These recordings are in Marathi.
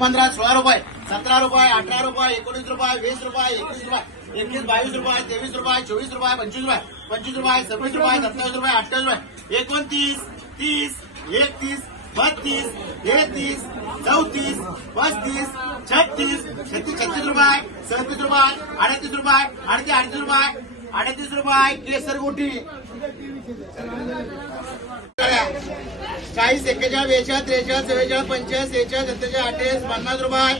पंधरा सोळा रुपये सतरा रुपये अठरा रुपये एकोणीस रुपये वीस रुपये एकवीस रुपये एकवीस बावीस रुपये तेवीस रुपये चोवीस रुपये पंचवीस रुपये पंचवीस रुपये सव्वीस रुपये सत्तावीस रुपये अठ्ठावीस रुपये एकोणतीस तीस एकतीस बत्तीस तेहतीस चौतीस पस्तीस छत्तीस छत्तीस छत्तीस रुपये सदतीस रुपये अडतीस रुपये अडतीस अडतीस रुपये अडतीस रुपये केसर गोटी. चाळीस एक्केचाळीस बेचाळीस त्रेचाळीस चव्वेचाळीस पंचेचाळीस सेहेचाळीस सत्तेचाळीस अठ्ठेचाळीस पन्नास रुपये.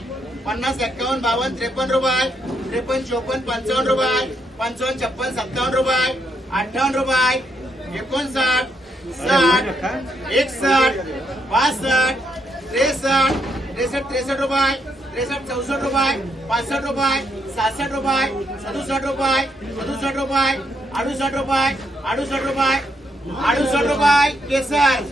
पन्नास एक्कावन्न बावन्न त्रेपन्न रुपये. त्रेपन्न चोपन्न पंचावन्न रुपये. पंचावन्न छप्पन सत्तावन्न रुपये. अठ्ठावन्न रुपये. एकोणसाठ साठ एकसष्ट बासष्ट त्रेसष्ट त्रेसष्ट त्रेसष्ट रुपये. त्रेसष्ट चौसष्ट रुपये. पासष्ट रुपये. सहासष्ट रुपये. सदुसष्ट रुपये. सदुसष्ट रुपये. अडुसष्ट रुपये. अडुसष्ट रुपये. अडुसष्ट रुपये केसर.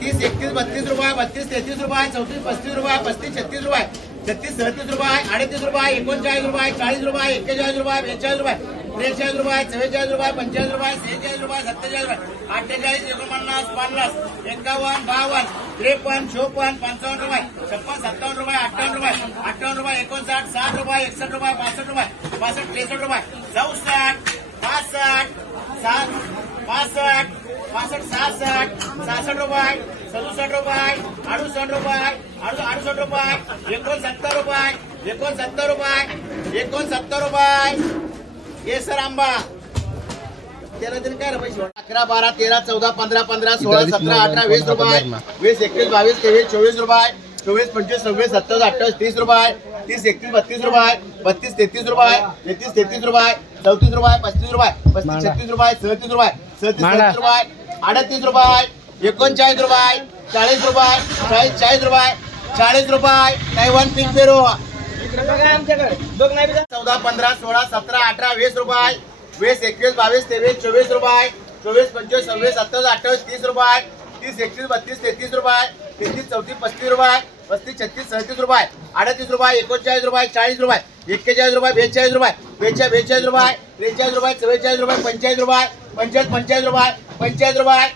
तीस एकतीस बत्तीस रुपये बत्तीस तेहतीस रुपये चौतीस पस्तीस रुपये पस्तीस छत्तीस रुपये छत्तीस सदतीस रुपये अडतीस रुपये एकोणचाळीस रुपये चाळीस रुपये एक्केचाळीस रुपये बेचाळीस रुपये त्रेचाळीस रुपये चव्वेचाळीस रुपये पंचेचाळीस रुपये सेहेचाळीस रुपये सत्तेचाळीस रुपये अठ्ठेचाळीस एकोणपन्नास पन्नास एकावन्न बावन्न त्रेपन्न चोपन्न पंचावन्न रुपये छप्पन सत्तावन्न रुपये अठ्ठावन्न रुपये अठ्ठावन्न रुपये एकोणसाठ साठ रुपये एकसष्ट रुपये पासष्ट रुपये पासष्ट त्रेसष्ट रुपये चौसष्ट सात पासष्ट पासष्ट सहासष्ट सहासष्ट रुपये सदुसष्ट रुपये अडुसष्ट रुपये अडु अडुसष्ट रुपये एकोणसत्तर रुपये एकोणसत्तर रुपये एकोणसत्तर रुपये. केसर आंबा. तेरा दिन काय अकरा बारा तेरा चौदा पंधरा पंधरा सोळा सतरा अठरा वीस रुपये वीस एकवीस बावीस तेवीस चोवीस रुपये चोवीस पंचवीस सव्वीस सत्तावीस अठ्ठावीस तीस रुपये तीस एकतीस बत्तीस रुपये बत्तीस तेहतीस रुपये तेहतीस तेहतीस रुपये चौतीस रुपये पस्तीस रुपये पस्तीस छत्तीस रुपये सदतीस रुपये सदतीस सदतीस रुपये अडतीस रुपये एकोणचाळीस रुपये चाळीस रुपये चाळीस चाळीस रुपये चाळीस रुपये तैवान पिंक पेरू. चौदा पंधरा सोळा सतरा अठरा वीस रुपये वीस एकवीस बावीस तेवीस चोवीस रुपये चोवीस पंचवीस सव्वीस सत्तावीस अठ्ठावीस तीस रुपये तीस एकतीस बत्तीस तेहतीस रुपये तेहतीस चौतीस पस्तीस रुपये पस्तीस छत्तीस सदतीस रुपये अडतीस रुपये एकोणचाळीस रुपये चाळीस रुपये एक्केचाळीस रुपये बेचाळीस रुपये बेचाळीस बेचाळीस रुपये त्रेचाळीस रुपये चव्वेचाळीस रुपये पंचेचाळीस रुपये पंचाळीस पंचेचाळीस रुपये पंचेचाळीस रुपये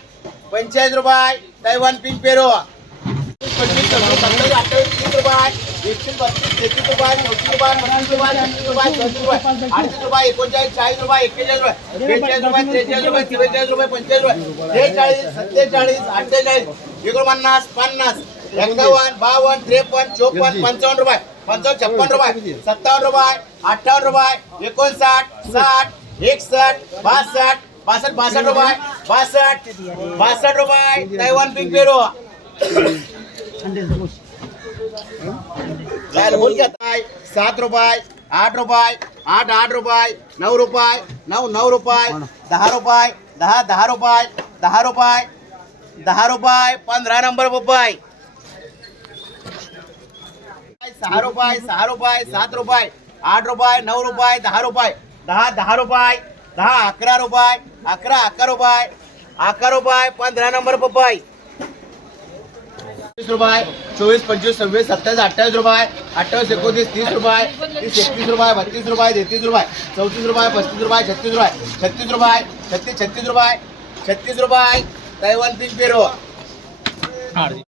पंचेचाळीस रुपये तैवान पिंक पेरो. पंचवीस सत्तावीस अठ्ठावीस तीस रुपये एकतीस बत्तीस तेहतीस रुपये चौतीस रुपये रुपये छत्तीस रुपये चौतीस रुपये अडतीस रुपये एकोणचाळीस चाळीस रुपये एक्केचाळीस रुपये बेचाळीस रुपये त्रेचाळीस रुपये चव्वेचाळीस रुपये पंचेचाळीस रुपये त्रेचाळीस सत्तेचाळीस अठ्ठेचाळीस एकोणपन्नास पन्नास एकावन्न बावन्न त्रेपन्न चोपन्न पंचावन्न रुपये. पंचावन्न छप्पन रुपये. सत्तावन्न रुपये अठ्ठावन्न रुपये एकोणसाठ साठ एकसष्ट बासष्ट बासष्ट बासष्ट रुपये बासष्ट बासष्ट रुपये. तैवान पिंक पेरो. सात रुपये आठ रुपये आठ आठ रुपये नऊ रुपये नऊ नऊ रुपये दहा रुपये दहा दहा रुपये दहा रुपये दहा रुपये पंधरा नंबर रुपये सहा रुपये सहा रुपये सात रुपये आठ रुपये नऊ रुपये दहा रुपये. दहा दहा रुपये दहा अकरा रुपये अकरा अकरा रुपये अकरा रुपये पंधरा नंबर रुपये वीस रुपये चोवीस पंचवीस सव्वीस सत्तावीस अठ्ठावीस रुपये अठ्ठावीस एकोणतीस तीस रुपये तीस एकतीस रुपये बत्तीस रुपये तेहतीस रुपये चौतीस रुपये पस्तीस रुपये छत्तीस रुपये छत्तीस रुपये छत्तीस छत्तीस रुपये छत्तीस रुपये तैवान पिंक पेरो.